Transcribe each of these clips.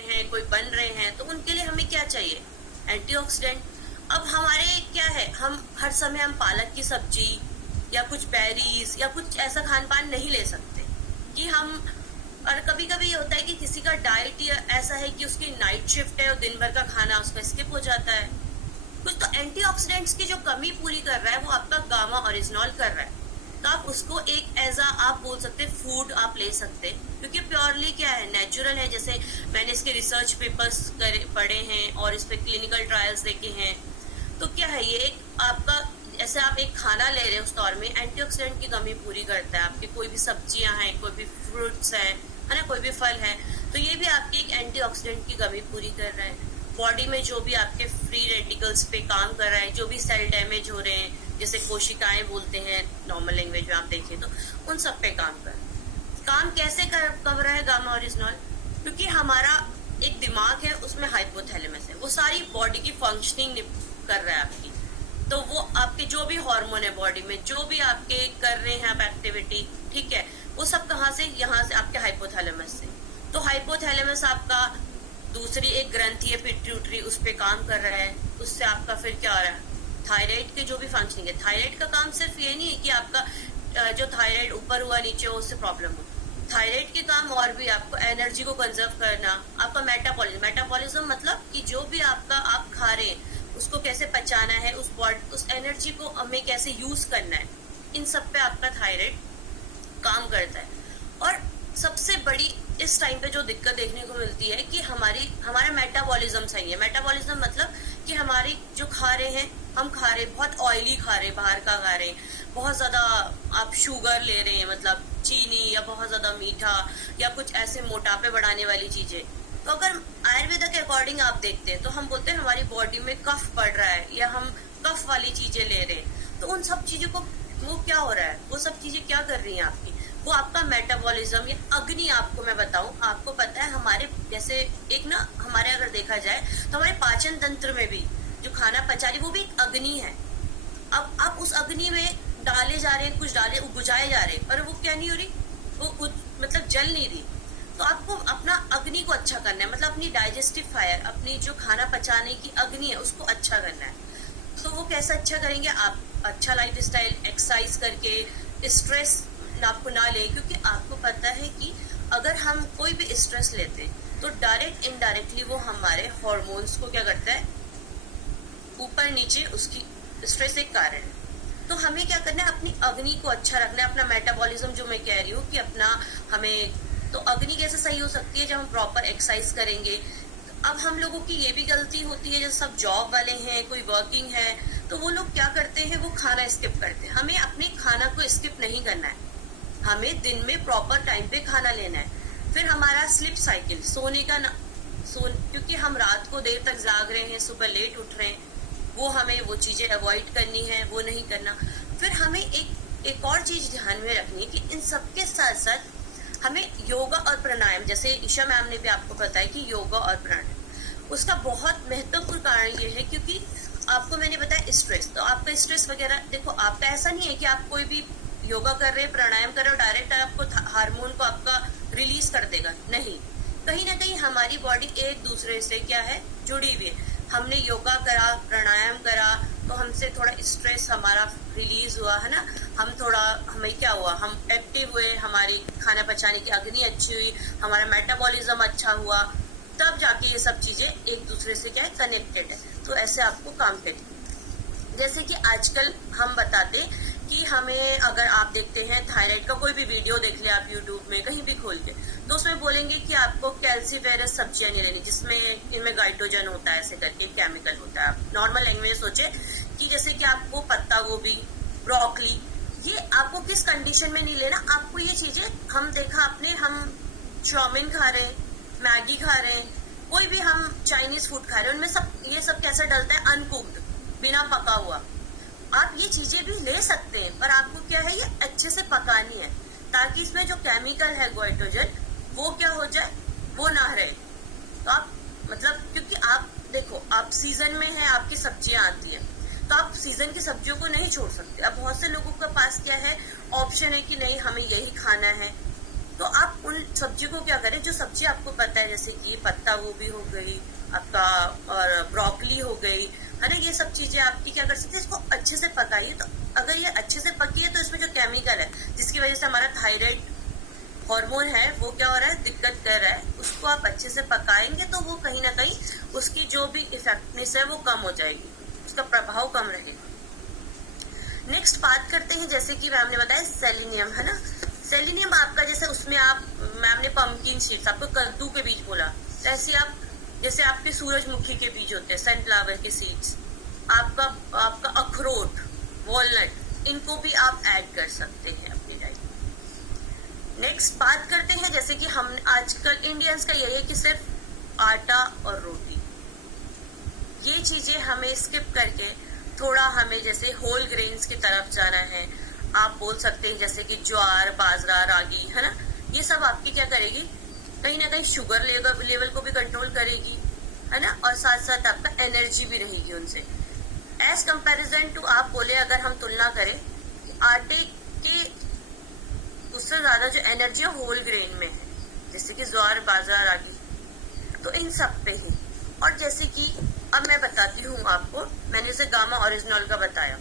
हैं, कोई बन रहे हैं, तो उनके लिए हमें क्या चाहिए? एंटीऑक्सीडेंट। अब हमारे क्या है, हम हर समय हम पालक की सब्जी या कुछ बेरीज या कुछ ऐसा खान पान नहीं ले सकते कि हम, और कभी कभी ये होता है कि किसी का डाइट ऐसा है कि उसकी नाइट शिफ्ट है और दिन भर का खाना उसका स्किप हो जाता है कुछ, तो एंटीऑक्सीडेंट्स की जो कमी पूरी कर रहा है वो आपका गामा ओरिजिनॉल कर रहा है। तो आप उसको एक एज आप बोल सकते फूड आप ले सकते, क्योंकि प्योरली क्या है, नेचुरल है। जैसे मैंने इसके रिसर्च पेपर्स पढ़े हैं और इस पे क्लिनिकल ट्रायल्स देखे हैं। तो क्या है, ये एक आपका, जैसे आप एक खाना ले रहे हैं उस दौर में एंटीऑक्सीडेंट की कमी पूरी करता है। आपकी कोई भी सब्जियां हैं, कोई भी फ्रूट्स है ना, कोई भी फल है, तो ये भी आपकी एक एंटीऑक्सीडेंट की कमी पूरी कर रहा है। बॉडी में जो भी आपके फ्री रेडिकल्स पे काम कर रहा है, जो भी सेल डैमेज हो रहे हैं, जैसे कोशिकाएं बोलते हैं नॉर्मल लैंग्वेज में आप देखें तो, उन सब पे काम कर काम कैसे कर रहा है गामा ओरिजिनॉल? क्योंकि हमारा एक दिमाग है, उसमें हाइपोथैलेमस है, वो सारी बॉडी की फंक्शनिंग कर रहा है आपकी। तो वो आपके जो भी हार्मोन है बॉडी में, जो भी आपके कर रहे हैं आप एक्टिविटी, ठीक है, वो सब कहाँ से, यहाँ से आपके हाइपोथैलेमस से। तो हाइपोथैलेमस आपका दूसरी एक ग्रंथि है पिट्यूटरी, उस पे काम कर रहा है। उससे आपका फिर क्या हो रहा है, थायराइड के जो भी फंक्शनिंग है, थायराइड का काम सिर्फ ये नहीं है कि आपका जो थायराइड ऊपर हुआ नीचे हो उससे प्रॉब्लम हो, थायराइड के काम और भी आपको एनर्जी को कंजर्व करना, आपका मेटाबॉलिज्म मतलब कि जो भी आपका आप खा रहे हैं उसको कैसे पचाना है, उस एनर्जी को हमें कैसे यूज करना है, इन सब पे आपका थायराइड काम करता है। और सबसे बड़ी इस टाइम पे जो दिक्कत देखने को मिलती है कि हमारा मेटाबॉलिज्म सही है। मेटाबॉलिज्म मतलब कि हमारी जो खा रहे हैं, हम खा रहे बहुत ऑयली खा रहे, बाहर का खा रहे, बहुत ज्यादा आप शुगर ले रहे हैं, मतलब चीनी, या बहुत ज्यादा मीठा, या कुछ ऐसे मोटापे बढ़ाने वाली चीजें। तो अगर आयुर्वेदा के अकॉर्डिंग आप देखते हैं तो हम बोलते हैं हमारी बॉडी में कफ बढ़ रहा है या हम कफ वाली चीजें ले रहे हैं। तो उन सब चीजों को वो क्या हो रहा है, वो सब चीजें क्या कर रही हैं आपकी, वो आपका मेटाबॉलिज्म या अग्नि। आपको मैं बताऊं, आपको पता है हमारे जैसे एक ना, हमारे अगर देखा जाए तो हमारे पाचन तंत्र में भी जो खाना पचा रही वो भी एक अग्नि है। अब आप उस अग्नि में डाले जा रहे हैं, कुछ डाले बुझाए जा रहे हैं, पर वो क्या नहीं हो रही, वो मतलब जल नहीं रही। तो आपको अपना अग्नि को अच्छा करना है, मतलब अपनी डाइजेस्टिव फायर, अपनी जो खाना पचाने की अग्नि है उसको अच्छा करना है। तो वो कैसे अच्छा करेंगे आप, अच्छा लाइफ स्टाइल, एक्सरसाइज करके, स्ट्रेस आपको ना ले, क्योंकि आपको पता है कि अगर हम कोई भी स्ट्रेस लेते हैं तो डायरेक्ट इनडायरेक्टली वो हमारे हार्मोन्स को क्या करता है, ऊपर नीचे, उसकी स्ट्रेस एक कारण है। तो हमें क्या करना है, अपनी अग्नि को अच्छा रखना है, अपना मेटाबॉलिज्म जो मैं कह रही हूँ कि अपना हमें, तो अग्नि कैसे सही हो सकती है, जब हम प्रॉपर एक्सरसाइज करेंगे। अब हम लोगों की ये भी गलती होती है, जब सब जॉब वाले हैं, कोई वर्किंग है, तो वो लोग क्या करते हैं, वो खाना स्किप करते हैं। हमें अपने खाना को स्किप नहीं करना है, हमें दिन में प्रॉपर टाइम पे खाना लेना है। फिर हमारा स्लीप साइकिल, सोने का क्योंकि हम रात को देर तक जाग रहे हैं, सुबह लेट उठ रहे हैं, वो हमें वो चीजें अवॉइड करनी है, वो नहीं करना। फिर हमें एक और चीज ध्यान में रखनी है कि इन सबके साथ साथ हमें योगा और प्राणायाम, जैसे ईशा मैम ने भी आपको बताया कि योगा और प्राणायाम, उसका बहुत महत्वपूर्ण कारण ये है क्योंकि आपको मैंने बताया स्ट्रेस, तो आपका स्ट्रेस वगैरह, देखो आपका ऐसा नहीं है कि आप कोई भी योगा कर रहे हैं, प्राणायाम कर रहे हो, डायरेक्ट आपको हार्मोन को आपका रिलीज कर देगा, नहीं। कहीं ना कहीं हमारी बॉडी एक दूसरे से क्या है, जुड़ी हुई है। हमने योगा करा, प्राणायाम करा, तो हमसे थोड़ा स्ट्रेस हमारा रिलीज हुआ, है ना, हमें क्या हुआ, हम एक्टिव हुए, हमारी खाना पचाने की अग्नि अच्छी हुई, हमारा मेटाबॉलिज्म अच्छा हुआ, तब जाके ये सब चीजें एक दूसरे से क्या है, कनेक्टेड है। तो ऐसे आपको काम करें। जैसे कि आजकल हम बताते कि हमें, अगर आप देखते हैं थायराइड का कोई भी वीडियो देख ले आप यूट्यूब में कहीं भी खोल के, तो उसमें बोलेंगे कि आपको कैल्सीफेरस सब्जियां नहीं लेनी, जिसमें इनमें गाइटोजन होता है, ऐसे करके केमिकल होता है। आप नॉर्मल लैंग्वेज में सोचे कि जैसे कि आपको पत्ता गोभी, ब्रोकली, ये आपको किस कंडीशन में नहीं लेना। आपको ये चीजें, हम देखा आपने, हम चाउमीन खा रहे हैं, मैगी खा रहे हैं, कोई भी हम चाइनीज फूड खा रहे हैं, उनमें सब ये सब कैसा डलता है, अनकुक्ड, बिना पका हुआ। आप ये चीजें भी ले सकते हैं, पर आपको क्या है, ये अच्छे से पकानी है, ताकि इसमें जो केमिकल है गाइटोजन, वो क्या हो जाए, वो ना रहे। तो आप मतलब, क्योंकि आप देखो, आप सीजन में है, आपकी सब्जियां आती है, तो आप सीजन की सब्जियों को नहीं छोड़ सकते। अब बहुत से लोगों के पास क्या है, ऑप्शन है कि नहीं हमें यही खाना है, तो आप उन सब्जी को क्या करें, जो सब्जी आपको पता है, जैसे कि पत्ता गोभी हो गई आपका और ब्रोकली हो गई, है ना, ये सब चीजें आपकी क्या कर सकते हैं, इसको अच्छे से पकाइए। तो अगर ये अच्छे से पकी है तो इसमें जो केमिकल है जिसकी वजह से हमारा थायराइड हार्मोन है वो क्या हो रहा है, दिक्कत कर रहा है, उसको आप अच्छे से पकाएंगे तो वो कहीं ना कहीं उसकी जो भी इफेक्टनेस है वो कम हो जाएगी, उसका प्रभाव कम रहेगा। नेक्स्ट बात करते हैं, जैसे कि मैम ने बताया सेलेनियम, है ना। सेलेनियम आपका जैसे उसमें आप, मैम ने पंपकिन सीड्स, आपको कद्दू के बीज बोला, तो ऐसे आप जैसे आपके सूरजमुखी के बीज होते हैं, सनफ्लावर के सीड्स, आपका अखरोट, वॉलनट, इनको भी आप ऐड कर सकते हैं अपनी डाइट में। नेक्स्ट बात करते हैं, जैसे कि हम आजकल इंडियंस का यही है कि सिर्फ आटा और रोटी, ये चीजें हमें स्किप करके थोड़ा हमें जैसे होल ग्रेन्स की तरफ जाना है। आप बोल सकते हैं जैसे कि ज्वार, बाजरा, रागी, है ना, ये सब आपकी क्या करेगी, कहीं ना कहीं शुगर लेवल को भी कंट्रोल करेगी, है ना, और साथ साथ आपका एनर्जी भी रहेगी उनसे। एज कंपैरिजन टू आप बोले, अगर हम तुलना करें आटे के, उससे ज्यादा जो एनर्जी है होल ग्रेन में है, जैसे कि ज्वार, बाजरा, रागी, तो इन सब पे ही। और जैसे कि अब मैं बताती हूँ आपको, मैंने उसे गामा ओरिजिनल का बताया,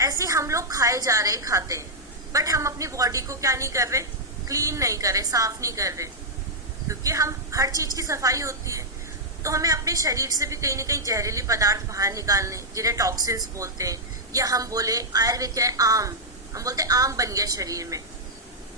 ऐसे हम लोग खाए जा रहे, खाते हैं, बट हम अपनी बॉडी को क्या नहीं कर रहे, क्लीन नहीं कर रहे, साफ नहीं कर रहे, क्योंकि हम हर चीज की सफाई होती है तो हमें अपने शरीर से भी कहीं ना कहीं जहरीले पदार्थ बाहर निकालने, जिन्हें टॉक्सिन्स बोलते हैं, या हम बोले आयुर्वेद के आम, हम बोलते हैं आम बन गया शरीर में,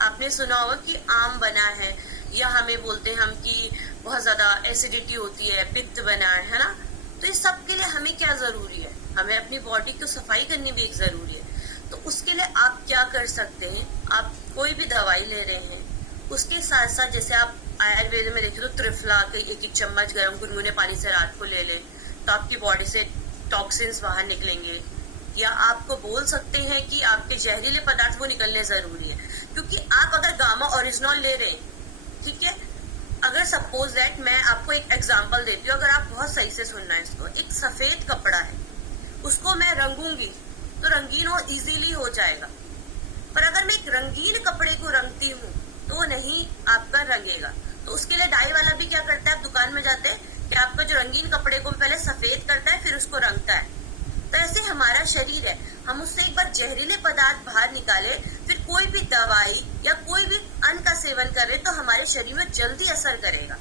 आपने सुना होगा कि आम बना है, या हमें बोलते हैं हम कि बहुत ज्यादा एसिडिटी होती है, पित्त बना है ना। तो इस सब के लिए हमें क्या जरूरी है, हमें अपनी बॉडी को सफाई करनी भी एक जरूरी है। तो उसके लिए आप क्या कर सकते हैं, आप कोई भी दवाई ले रहे हैं, उसके साथ साथ जैसे आप आयुर्वेद में देखें तो त्रिफला के एक चम्मच गर्म गुनगुने पानी से रात को ले लें, तो आपकी बॉडी से टॉक्सिन्स बाहर निकलेंगे। या आपको बोल सकते हैं कि आपके जहरीले पदार्थ वो निकलने जरूरी है, क्योंकि आप अगर गामा ओरिजिनल ले रहे हैं, ठीक है, अगर सपोज दैट मैं आपको एक एग्जांपल देती हूँ, अगर आप बहुत सही से सुनना है इसको, एक सफेद कपड़ा है, उसको मैं रंगूंगी तो रंगीन हो इजीली हो जाएगा, पर अगर मैं एक रंगीन कपड़े को रंगती हूँ तो वो नहीं आपका रंगेगा। तो उसके लिए डाई वाला भी क्या करता है, आप दुकान में जाते हैं कि आपका जो रंगीन कपड़े को पहले सफेद करता है फिर उसको रंगता है। तो ऐसे हमारा शरीर है, हम उससे एक बार जहरीले पदार्थ बाहर निकाले, फिर कोई भी दवाई या कोई भी अन्न का सेवन करें तो हमारे शरीर में जल्दी असर करेगा।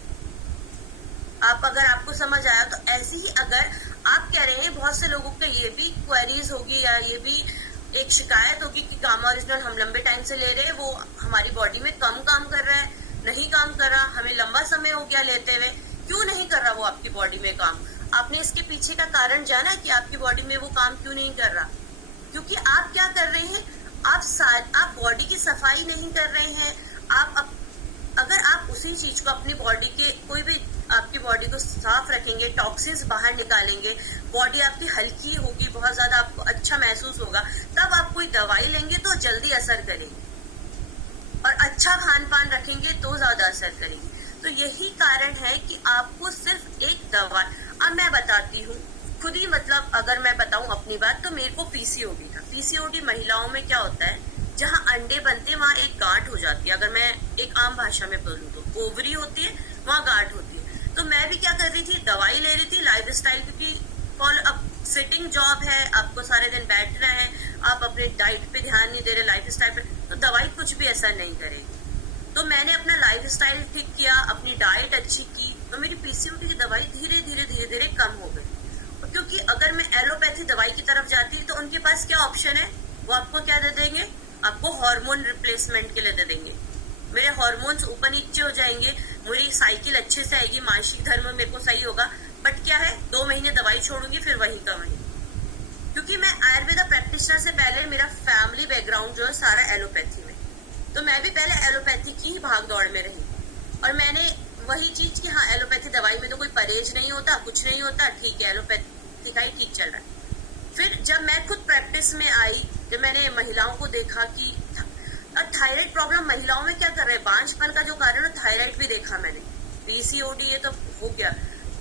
आप अगर आपको समझ आया तो ऐसे ही अगर आप कह रहे हैं, बहुत से लोगों के ये भी क्वेरीज होगी या ये भी एक शिकायत होगी कि गामा ओरिजिनल हम लंबे टाइम से ले रहे हैं, वो हमारी बॉडी में कम काम कर रहा है, नहीं काम कर रहा, हमें लंबा समय हो गया लेते हुए, क्यों नहीं कर रहा वो आपकी बॉडी में काम। आपने इसके पीछे का कारण जाना कि आपकी बॉडी में वो काम क्यों नहीं कर रहा, क्योंकि आप क्या कर रहे हैं, आप बॉडी की सफाई नहीं कर रहे हैं। अगर आप उसी चीज को अपनी बॉडी के कोई भी आपकी बॉडी को साफ रखेंगे, टॉक्सिन्स बाहर निकालेंगे, बॉडी आपकी हल्की होगी, बहुत ज्यादा आपको अच्छा महसूस होगा, तब आप कोई दवाई लेंगे तो जल्दी असर करेगी, और अच्छा खान पान रखेंगे तो ज्यादा असर करेगी। तो यही कारण है कि आपको सिर्फ एक दवा, अब मैं बताती हूँ खुद ही, मतलब अगर मैं बताऊं अपनी बात, तो मेरे को पीसीओडी था। पीसीओडी महिलाओं में क्या होता है, जहाँ अंडे बनते हैं वहाँ एक गांठ हो जाती है, अगर मैं एक आम भाषा में बोलूँ तो ओवरी होती है, वहाँ गांठ होती है। तो मैं भी क्या कर रही थी, दवाई ले रही थी, लाइफ स्टाइल, क्योंकि अब सिटिंग जॉब है, आपको सारे दिन बैठना है, आप अपने डाइट पे ध्यान नहीं दे रहे, लाइफ स्टाइल पे, तो दवाई कुछ भी असर नहीं करेगी। तो मैंने अपना लाइफ स्टाइल ठीक किया, अपनी डाइट अच्छी की, तो मेरी पीसीओडी की दवाई धीरे धीरे कम हो गई। क्योंकि अगर मैं एलोपैथी दवाई की तरफ जाती तो उनके पास क्या ऑप्शन है, वो आपको क्या दे देंगे, आपको हार्मोन रिप्लेसमेंट के लिए दे देंगे। मेरे हार्मोन्स ऊपर नीचे हो जाएंगे, मेरी साइकिल अच्छे से आएगी, मासिक धर्म मेरे को सही होगा, बट क्या है 2 महीने दवाई छोड़ूंगी फिर वही का वही। क्योंकि मैं आयुर्वेदा प्रैक्टिशनर से पहले मेरा फैमिली बैकग्राउंड जो है सारा एलोपैथी में, तो मैं भी पहले एलोपैथी की ही भाग दौड़ में रही, और मैंने वही चीज की, हाँ एलोपैथी दवाई में तो कोई परहेज नहीं होता, कुछ नहीं होता, ठीक है एलोपैथी का ही ठीक चल रहा है। फिर जब मैं खुद प्रैक्टिस में आई, जब मैंने महिलाओं को देखा कि थायराइड प्रॉब्लम महिलाओं में क्या कर रहे हैं, बांझपन का जो कारण है थायराइड भी देखा मैंने, पीसीओडी ये तो हो गया,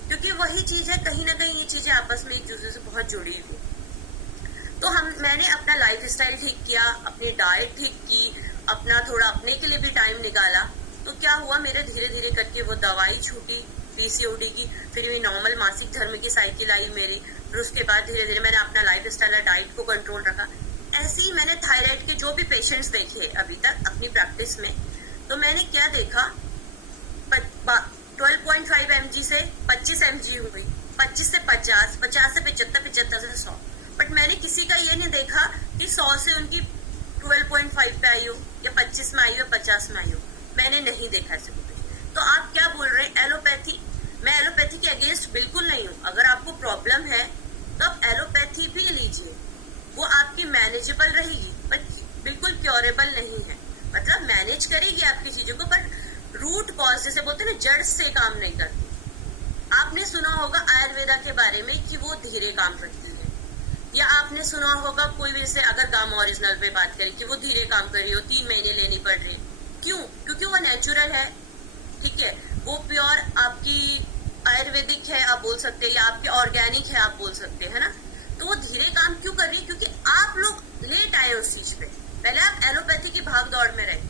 क्योंकि वही चीज है, कहीं ना कहीं ये चीजें आपस में एक दूसरे से बहुत जुड़ी हुई। तो मैंने अपना लाइफ स्टाइल ठीक किया, अपनी डाइट ठीक की, अपना थोड़ा अपने के लिए भी टाइम निकाला। तो क्या हुआ, मेरे धीरे धीरे करके वो दवाई छूटी पीसीओडी की, फिर भी नॉर्मल मासिक धर्म की साइकिल आई मेरी, फिर उसके बाद धीरे धीरे मैंने अपना लाइफ स्टाइल और डाइट को कंट्रोल रखा। ऐसे ही मैंने थायराइड के जो भी पेशेंट्स देखे अभी तक अपनी प्रैक्टिस में, तो मैंने क्या देखा, 12.5 mg से 25 mg हुई, 25 से 50, 50 से 75, 75 से 100। बट मैंने किसी का ये नहीं देखा कि 100 से उनकी 12.5 पे आई हो, या 25 में आई हो, 50 में आई हो। मैंने नहीं देखा ऐसे कुछ। तो आप क्या बोल रहे हैं एलोपैथी? मैं एलोपैथी के अगेंस्ट बिल्कुल नहीं हूँ। अगर आपको प्रॉब्लम है तो आप एलोपैथी भी लीजिए, वो आपकी मैनेजेबल रहेगी, बट बिल्कुल क्योरेबल नहीं है। मतलब मैनेज करेगी आपकी चीजों को, पर रूट कॉज जैसे बोलते हैं ना, जड़ से काम नहीं करती। आपने सुना होगा आयुर्वेदा के बारे में कि वो धीरे काम करती है, या आपने सुना होगा कोई भी, जैसे अगर गामा ओरिजिनल पे बात करें कि वो धीरे काम कर रही हो, 3 महीने लेनी पड़ रही। क्यों? क्योंकि वो नेचुरल है, ठीक है, वो प्योर आपकी आयुर्वेदिक है आप बोल सकते हैं, या आपके ऑर्गेनिक है आप बोल सकते हैं, है ना। तो वो धीरे काम क्यों कर रही है? क्योंकि आप लोग लेट आए उस चीज पे। पहले आप एलोपैथी की भाग दौड़ में रहे।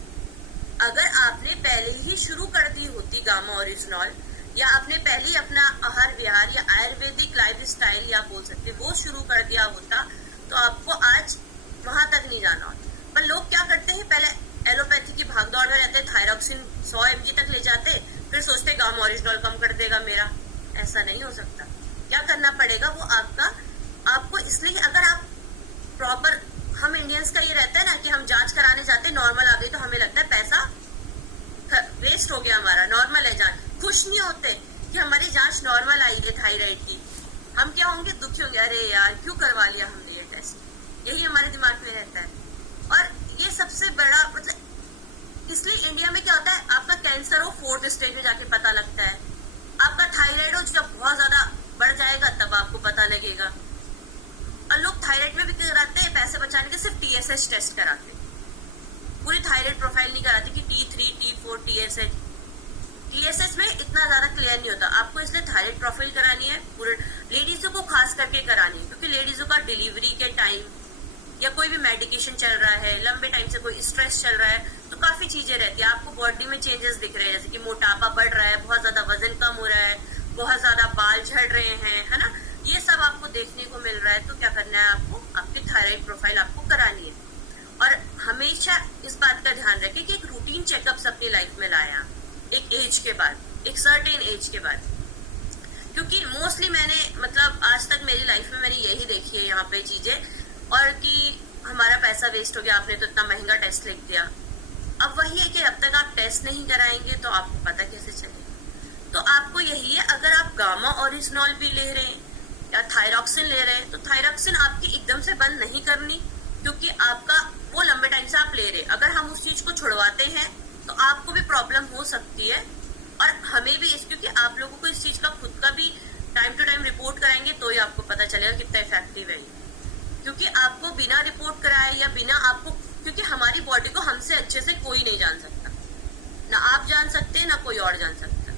अगर आपने पहले ही शुरू कर दी होती गामा ओरिजिनल, या आपने पहले ही अपना आहार विहार या आयुर्वेदिक लाइफ स्टाइल या बोल सकते वो शुरू कर दिया होता, तो आपको आज वहां तक नहीं जाना होता। पर लोग क्या करते हैं, पहले एलोपैथी की भागदौड़ में रहते, थायरॉक्सिन 100 mg तक ले जाते, फिर सोचते गामा ओरिजिनल कम कर देगा मेरा। ऐसा नहीं हो सकता। क्या करना पड़ेगा, वो आपको इसलिए, अगर आप प्रॉपर, हम इंडियंस का ये रहता है ना कि हम जांच कराने जाते, नॉर्मल आ गई तो हमें लगता है पैसा वेस्ट हो गया हमारा, नॉर्मल है जांच। खुश नहीं होते कि हमारी जांच नॉर्मल आई है थायराइड की। हम क्या होंगे, दुखी होंगे, अरे यार क्यों करवा लिया हमने ये टेस्ट। यही हमारे दिमाग में रहता है। और ये सबसे बड़ा मतलब, इसलिए इंडिया में क्या होता है, आपका कैंसर हो 4th स्टेज में जाके पता लगता है, आपका थायराइड हो जब बहुत ज्यादा बढ़ जाएगा तब आपको पता लगेगा। और लोग थायराइड में भी कराते हैं पैसे बचाने के, सिर्फ TSH टेस्ट कराते, पूरी थायराइड प्रोफाइल नहीं कराते कि T3, T4, TSH। TSH में इतना ज्यादा क्लियर नहीं होता आपको, इसलिए थायराइड प्रोफाइल करानी है, पूरे लेडीजों को खास करके करानी है, क्योंकि लेडीजों का डिलीवरी के टाइम या कोई भी मेडिकेशन चल रहा है, लंबे टाइम से कोई स्ट्रेस चल रहा है, तो काफी चीजें रहती है। आपको बॉडी में चेंजेस दिख रहे हैं, जैसे कि मोटापा बढ़ रहा है, बहुत ज्यादा वजन कम हो रहा है, बहुत ज्यादा बाल झड़ रहे हैं, है ना, ये सब आपको देखने को मिल रहा है। तो क्या करना है आपको, आपकी थायराइड प्रोफाइल आपको करानी है। और हमेशा इस बात का ध्यान रखें कि एक रूटीन चेकअप अपनी लाइफ में लाया, एक एज के बाद, एक सर्टेन एज के बाद। क्योंकि मोस्टली मैंने, मतलब आज तक मेरी लाइफ में मैंने यही देखी है यहाँ पे चीजें, और कि हमारा पैसा वेस्ट हो गया, आपने तो इतना महंगा टेस्ट लिख दिया। अब वही है कि अब तक आप टेस्ट नहीं कराएंगे तो आपको पता कैसे चलेगा। तो आपको यही है, अगर आप गामा ओरिजिनल भी ले रहे हैं या थायरॉक्सिन ले रहे हैं, तो थायरॉक्सिन आपकी एकदम से बंद नहीं करनी, क्योंकि आपका वो लंबे टाइम से आप ले रहे हैं। अगर हम उस चीज को छुड़वाते हैं तो आपको भी प्रॉब्लम हो सकती है, और हमें भी, क्योंकि आप लोगों को इस चीज का खुद का भी टाइम टू टाइम रिपोर्ट कराएंगे तो ही आपको पता चलेगा कितना इफेक्टिव है। क्योंकि आपको बिना रिपोर्ट कराए या बिना आपको, क्योंकि हमारी बॉडी को हमसे अच्छे से कोई नहीं जान सकता, ना आप जान सकते ना कोई और जान सकता।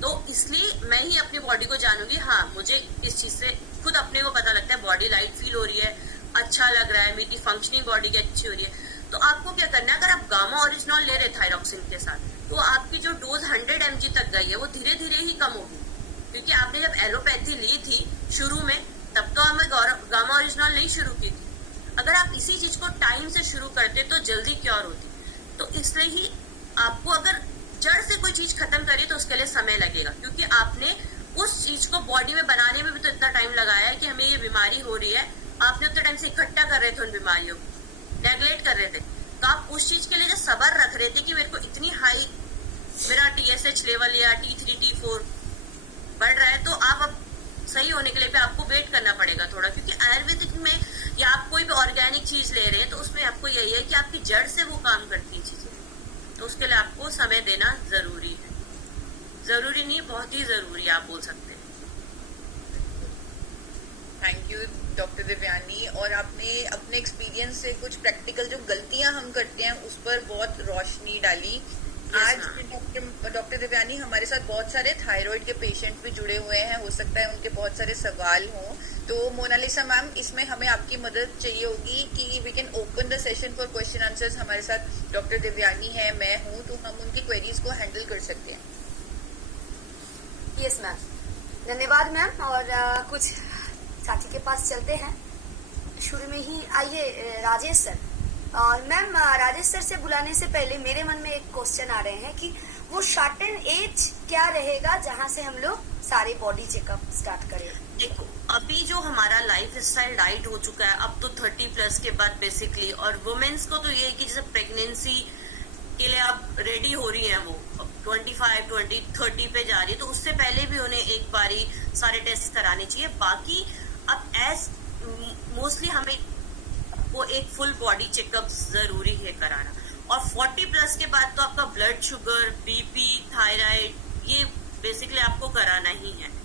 तो इसलिए मैं ही अपनी बॉडी को जानूंगी। हाँ, मुझे इस चीज से खुद अपने को पता लगता है, बॉडी लाइट फील हो रही है, अच्छा लग रहा है, मेरी फंक्शनिंग बॉडी की अच्छी हो रही है। तो आपको क्या करना है, अगर आप गामा ओरिजिनल ले रहे थायरॉक्सिन के साथ, तो आपकी जो डोज 100 mg तक गई है वो धीरे धीरे ही कम होगी। क्योंकि आपने जब एलोपैथी ली थी शुरू में, तब तो हमें गामा ओरिजिनल नहीं शुरू की थी। अगर आप इसी चीज को टाइम से शुरू करते तो जल्दी क्योर होती। तो इसलिए ही आपको अगर जड़ से कोई चीज खत्म करिए तो उसके लिए समय लगेगा, क्योंकि आपने उस चीज को बॉडी में बनाने में भी तो इतना टाइम लगाया है कि हमें ये बीमारी हो रही है। आपने उतने टाइम से इकट्ठा कर रहे थे उन बीमारियों को, नेग्लेक्ट कर रहे थे, तो आप उस चीज के लिए जो सब्र रख रहे थे कि मेरे को इतनी हाई मेरा TSH लेवल या T3, T4 बढ़ रहा है, तो आप अब सही होने के लिए भी आपको वेट करना पड़ेगा थोड़ा। क्योंकि आयुर्वेदिक में या आप कोई भी ऑर्गेनिक चीज ले रहे हैं तो उसमें आपको यही है कि आपकी जड़ से वो काम करती है चीजें, तो उसके लिए आपको समय देना जरूरी है। जरूरी नहीं, बहुत ही जरूरी है, आप बोल सकते हैं। Thank you doctor Devyani. और आपने अपने एक्सपीरियंस से कुछ प्रैक्टिकल जो गलतियां हम करते हैं उस पर बहुत रोशनी डाली आज डॉक्टर देवयानी हमारे साथ बहुत सारे थायराइड के पेशेंट भी जुड़े हुए हैं, हो सकता है उनके बहुत सारे सवाल हों। तो मोनालिसा मैम, इसमें हमें आपकी मदद चाहिए होगी कि we can open the session for question answers. हमारे साथ डॉक्टर देवयानी है, मैं हूँ, तो हम उनकी क्वेरीज को हैंडल कर सकते हैं। यस मैम, धन्यवाद मैम। और कुछ साथी के पास चलते हैं। शुरू में ही आइए राजेश सर। और मैम, राजेश सर से बुलाने से पहले मेरे मन में एक क्वेश्चन आ रहे हैं कि वो शॉर्टन एज क्या रहेगा जहां से हम लोग सारे बॉडी चेकअप स्टार्ट करें। देखो, अभी जो हमारा लाइफ स्टाइल डाइट हो चुका है, अब तो 30+ के बाद बेसिकली, और वुमेन्स को तो ये है कि जैसे प्रेगनेंसी के लिए आप रेडी हो रही हैं, वो 25, 20, 30 पे जा रही है, तो उससे पहले भी उन्हें एक बारी सारे टेस्ट कराने चाहिए। बाकी अब एज मोस्टली हमें वो एक फुल बॉडी चेकअप जरूरी है कराना। और 40+ के बाद तो आपका ब्लड शुगर, बीपी, थायराइड, ये बेसिकली आपको कराना ही है।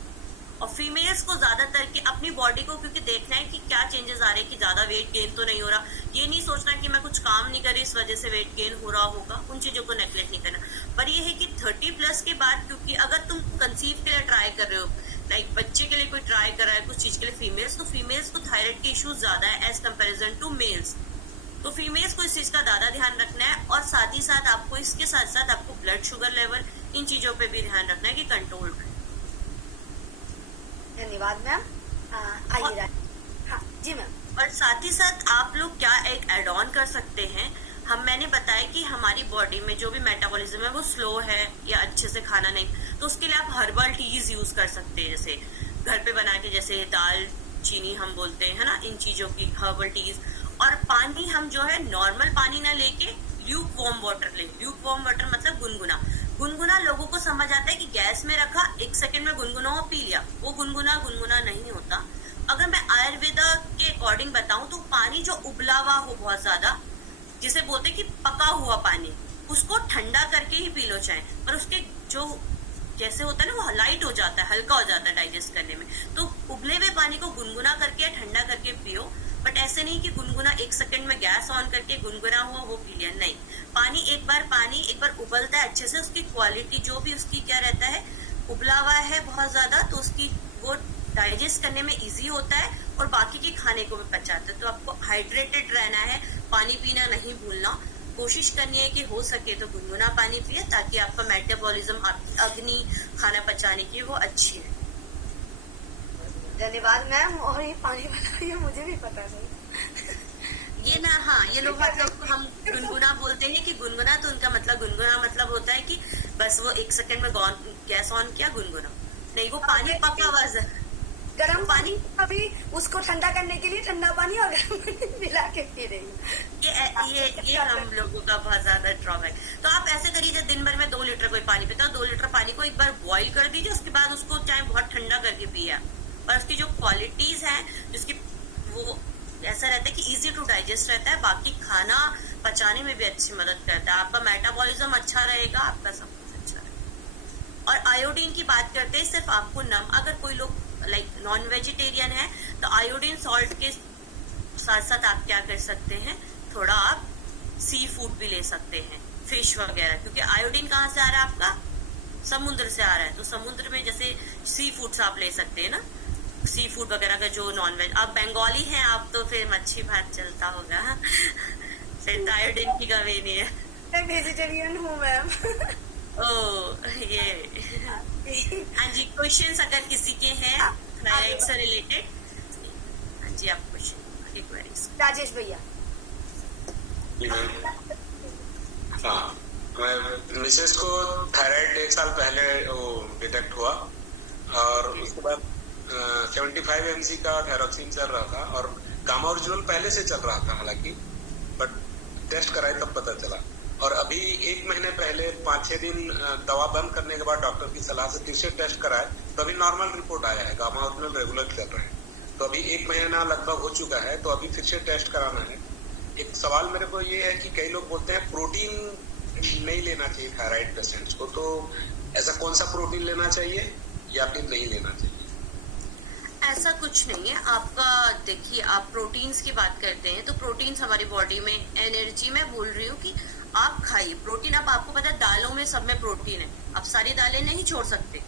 और फीमेल्स को ज्यादातर कि अपनी बॉडी को क्योंकि देखना है कि क्या चेंजेस आ रहे हैं, कि ज्यादा वेट गेन तो नहीं हो रहा। ये नहीं सोचना कि मैं कुछ काम नहीं कर रही इस वजह से वेट गेन हो रहा होगा, उन चीजों को नेग्लेक्ट नहीं करना। पर ये है कि 30+ के बाद, क्योंकि अगर तुम कंसीव के लिए ट्राई कर रहे हो, लाइक बच्चे के लिए कोई ट्राई कर रहा है कुछ चीज के लिए फीमेल्स, तो फीमेल्स को थायराइड के इश्यूज ज्यादा है एज कंपेरिजन टू मेल्स। तो फीमेल्स को इस चीज का ज्यादा ध्यान रखना है। और साथ ही साथ आपको इसके साथ साथ आपको ब्लड शुगर लेवल, इन चीजों पे भी ध्यान रखना है कि कंट्रोल रहे। धन्यवाद मैम। आइए हाँ जी मैम। और साथ ही साथ आप लोग क्या एक एड ऑन कर सकते हैं, मैंने बताया कि हमारी बॉडी में जो भी मेटाबॉलिज्म है वो स्लो है या अच्छे से खाना नहीं, तो उसके लिए आप हर्बल टीज यूज कर सकते हैं, जैसे घर पे बना के, जैसे दाल चीनी हम बोलते हैं ना, इन चीजों की हर्बल टीज। और पानी हम जो है नॉर्मल पानी ना लेके ल्यूक वार्म वाटर ले। ल्यूक वार्म वाटर मतलब गुनगुना। गुनगुना लोगों को समझ आता है कि गैस में रखा, 1 सेकंड में गुनगुना हो, पी लिया। वो गुनगुना नहीं होता। अगर मैं आयुर्वेदा के अकॉर्डिंग बताऊं तो पानी जो उबला हुआ हो बहुत ज्यादा, जिसे बोलते कि पका हुआ पानी, उसको ठंडा करके ही पी लो चाहे। पर उसके जो जैसे होता है ना, वो लाइट हो जाता है, हल्का हो जाता है डाइजेस्ट करने में। तो उबले हुए पानी को गुनगुना करके ठंडा करके पियो। बट ऐसे नहीं कि गुनगुना 1 सेकंड में गैस ऑन करके गुनगुना हुआ वो पी लिया, नहीं। पानी एक बार उबलता है अच्छे से, उसकी क्वालिटी जो भी उसकी क्या रहता है, उबला हुआ है बहुत ज्यादा, तो उसकी वो डाइजेस्ट करने में इजी होता है और बाकी के खाने को भी पचाता है। तो आपको हाइड्रेटेड रहना है, पानी पीना नहीं भूलना। कोशिश करनी है कि हो सके तो गुनगुना पानी पिए, ताकि आपका मेटाबॉलिज्म, आपकी अग्नि खाना पचाने की वो अच्छी है। धन्यवाद मैम। और ये पानी वाला ये मुझे भी पता नहीं। ये ना, हाँ, ये लोग मतलब हम गुनगुना बोलते हैं कि गुनगुना, तो उनका मतलब गुनगुना मतलब होता है कि बस वो 1 सेकंड में गैस ऑन किया, गुनगुना नहीं। वो पानी पका हुआ गर्म पानी, अभी उसको ठंडा करने के लिए ठंडा पानी और गर्म पानी मिला के पी रही हूँ। ये हम लोगों का बहुत ज्यादा ड्रॉबैक। तो आप ऐसे करिए, दिन भर में 2 लीटर कोई पानी पीता है, 2 लीटर पानी को एक बार बॉईल कर दीजिए, उसके बाद उसको चाहे बहुत ठंडा करके पिया। और उसकी जो क्वालिटीज हैं, जिसकी वो ऐसा रहता है कि इजी टू डाइजेस्ट रहता है, बाकी खाना पचाने में भी अच्छी मदद करता है। आपका मेटाबॉलिज्म अच्छा रहेगा, आपका सब कुछ अच्छा रहेगा। और आयोडीन की बात करते हैं, सिर्फ आपको अगर कोई लोग लाइक नॉन वेजिटेरियन है, तो आयोडीन सॉल्ट के साथ साथ आप क्या कर सकते हैं, थोड़ा आप सी फूड भी ले सकते हैं, फिश वगैरह, क्योंकि आयोडीन कहाँ से आ रहा है आपका, समुद्र से आ रहा है। तो समुद्र में जैसे सी फूड्स आप ले सकते हैं ना, सी फूड वगैरह का जो नॉन वेज। आप बंगाली हैं आप, तो फिर मच्छी भात चलता होगा, फिर आयोडीन की कमी नहीं है। मैं वेजिटेरियन हूँ मैम। ओह, ये हाँ जी, क्वेश्चंस अगर किसी के हैं थायराइड से रिलेटेड, हाँ जी, आप क्वेश्चन। राजेश भैया। हाँ, मिसेस को थायराइड 1 साल पहले वो डिटेक्ट हुआ, और उसके बाद 75 mg का थायरोक्सिन चल रहा था, और गामा ओरिजिनल पहले से चल रहा था हालांकि, बट टेस्ट कराए तब पता चला। और अभी 1 महीने पहले 5-6 दिन दवा बंद करने के बाद डॉक्टर की सलाह से फिर से टेस्ट कराए, तो अभी नॉर्मल रिपोर्ट आया है, गामा ओरिजिनल रेगुलर चल रहे हैं। तो अभी 1 महीना लगभग हो चुका है, तो अभी फिर से टेस्ट कराना है। एक सवाल मेरे को ये है कि कई लोग बोलते हैं प्रोटीन नहीं लेना चाहिए थायराइड पेशेंट्स को, तो ऐसा कौन सा प्रोटीन लेना चाहिए या फिर नहीं लेना चाहिए? ऐसा कुछ नहीं है आपका। देखिए, आप प्रोटीन्स की बात करते हैं, तो प्रोटीन्स हमारी बॉडी में एनर्जी, मैं बोल रही हूँ कि आप खाइए प्रोटीन। अब आपको पता है दालों में सब में प्रोटीन है, आप सारी दालें नहीं छोड़ सकते।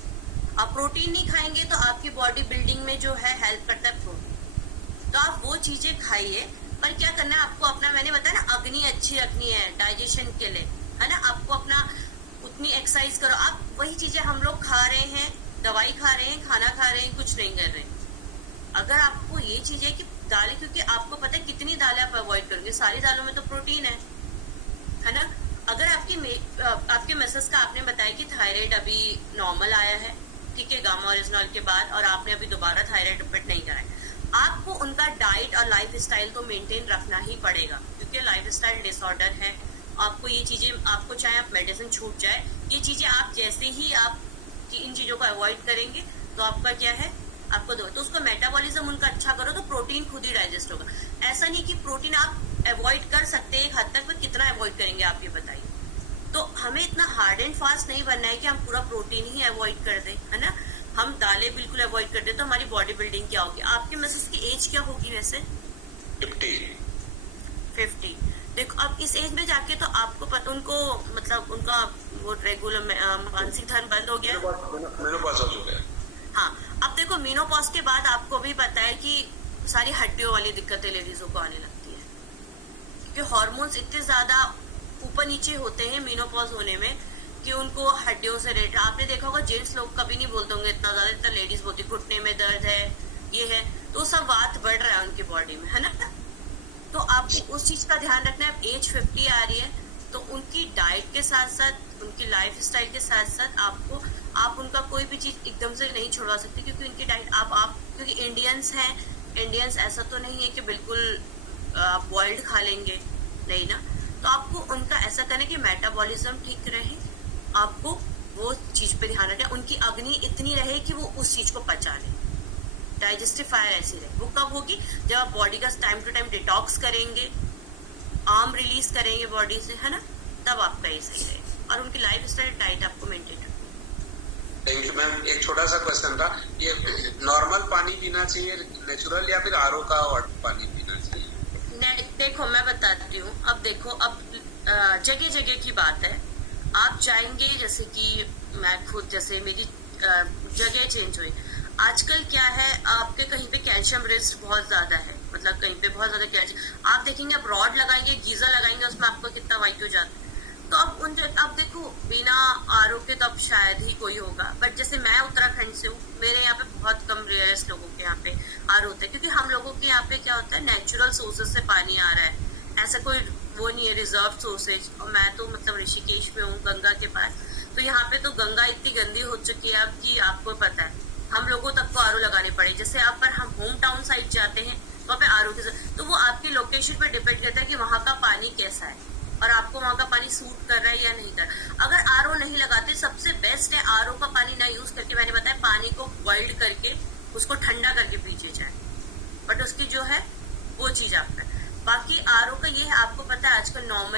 आप प्रोटीन नहीं खाएंगे तो आपकी बॉडी बिल्डिंग में जो है हेल्प करता है प्रोटीन, तो आप वो चीजें खाइए। पर क्या करना है आपको अपना, मैंने बताया ना अग्नि अच्छी रखनी है डाइजेशन के लिए, है ना। आपको अपना उतनी एक्सरसाइज करो। आप वही चीजें हम लोग खा रहे हैं, दवाई खा रहे हैं, खाना खा रहे हैं, कुछ नहीं कर रहे हैं। अगर आपको ये चीज है कि दालें, क्योंकि आपको पता है कितनी दालें आप अवॉइड करोगे, सारी दालों में तो प्रोटीन है ना। अगर आपके मिसेस का आपने बताया कि थायराइड अभी नॉर्मल आया है, ठीक है, गामा ओरिजिनल के बाद, और आपने अभी दोबारा थायराइड रिपीट नहीं कराया, आपको उनका डाइट और लाइफ स्टाइल तो मेंटेन रखना ही पड़ेगा, क्योंकि लाइफ स्टाइल डिसऑर्डर है। आपको ये चीजें, आपको चाहे आप मेडिसिन छूट जाए, ये चीजें आप जैसे ही आप इन चीजों को अवॉइड करेंगे तो आपका क्या है, आपको दो तो उसको मेटाबॉलिज्म उनका अच्छा करो तो प्रोटीन खुद ही डाइजेस्ट होगा। ऐसा नहीं कि प्रोटीन आप अवॉइड कर सकते हैं एक हद तक, पर कितना अवॉइड करेंगे आप ये बताइए। तो हमें इतना हार्ड एंड फास्ट नहीं बनना है कि हम पूरा प्रोटीन ही अवॉइड कर दें, है ना। हम दालें बिल्कुल अवॉइड कर दें तो हमारी बॉडी बिल्डिंग क्या होगी। आपके मिसेस की एज क्या होगी वैसे? 50। देखो अब इस एज में जाके तो आपको पता, उनको मतलब उनका वो रेगुलर मानसिक धर्म बंद हो गया, मेनोपॉज हो चुका है। हाँ, अब देखो मेनोपॉज के बाद आपको भी पता है कि सारी हड्डियों वाली दिक्कतें लेडीजों को आने लगती है, क्योंकि हार्मोन्स इतने ज्यादा ऊपर नीचे होते हैं मेनोपॉज होने में कि उनको हड्डियों से रिलेटेड, आपने देखा होगा जेंट्स लोग कभी नहीं बोलते होंगे इतना ज्यादा, इतना लेडीज बोलती घुटने में दर्द है, ये है, तो सब बात बढ़ रहा है उनकी बॉडी में, है ना। तो आपको उस चीज का ध्यान रखना है। एज 50 आ रही है तो उनकी डाइट के साथ साथ, उनकी लाइफ स्टाइल के साथ साथ आप उनका कोई भी चीज एकदम से नहीं छुड़वा सकते, क्योंकि उनकी डाइट आप क्योंकि इंडियंस हैं, इंडियंस ऐसा तो नहीं है कि बिल्कुल आप बॉइल्ड खा लेंगे, नहीं ना। तो आपको उनका ऐसा करना कि मेटाबॉलिज्म ठीक रहे, आपको वो चीज पे ध्यान रखें, उनकी अग्नि इतनी रहे कि वो उस चीज को पचा ले, डाइजेस्टिव फायर ऐसी रहे। वो कब होगी? जब आप बॉडी का टाइम टू टाइम डिटॉक्स करेंगे, आर्म रिलीज करेंगे बॉडी से, है ना, तब आपका ये सही रहेगा। और उनकी लाइफ स्टाइल डाइट आपको मेंटेन रखनी। Thank you ma'am. एक छोटा सा क्वेश्चन था, ये नॉर्मल पानी पीना चाहिए नेचुरल, या फिर आरओ का पानी पीना चाहिए? देखो मैं बताती हूँ। अब देखो, अब जगह जगह की बात है। आप जाएंगे, जैसे कि मैं खुद, जैसे मेरी जगह चेंज हुई, आजकल क्या है, आपके कहीं पे कैल्शियम रिस्ट बहुत ज्यादा है, मतलब कहीं पे बहुत ज्यादा कैल्शियम, आप देखेंगे आप रॉड लगाएंगे, गीजर लगाएंगे, उसमें आपको कितना वाइट हो जाता है। तो अब देखो बिना आरओ के तो अब शायद ही कोई होगा, बट जैसे मैं उत्तराखंड से हूँ, मेरे यहाँ पे बहुत कम रेयरेस्ट लोगों के यहाँ पे आरओ होता है, क्योंकि हम लोगों के यहाँ पे क्या होता है, नेचुरल सोर्सेज से पानी आ रहा है, ऐसा कोई वो नहीं है रिजर्व सोर्सेज। और मैं तो मतलब ऋषिकेश में हूँ, गंगा के पास, तो यहाँ पे तो गंगा इतनी गंदी हो चुकी है अब कि आपको पता है हम लोगों तक को आरओ लगाने पड़े। जैसे आप पर हम होम टाउन साइड जाते हैं वहाँ पे आरओ की, तो वो आपकी लोकेशन पर डिपेंड करता है कि वहाँ का पानी कैसा है और आपको वहाँ का पानी सूट कर रहा है या नहीं कर रहा। अगर आरओ नहीं लगाते, सबसे बेस्ट है आरओ का पानी ना यूज करके, मैंने बताया पानी को बॉइल्ड करके उसको ठंडा करके पीछे जाए, बट उसकी जो है वो चीज आपका। बाकी आरओ का ये है, आपको पता है आजकल नॉर्मल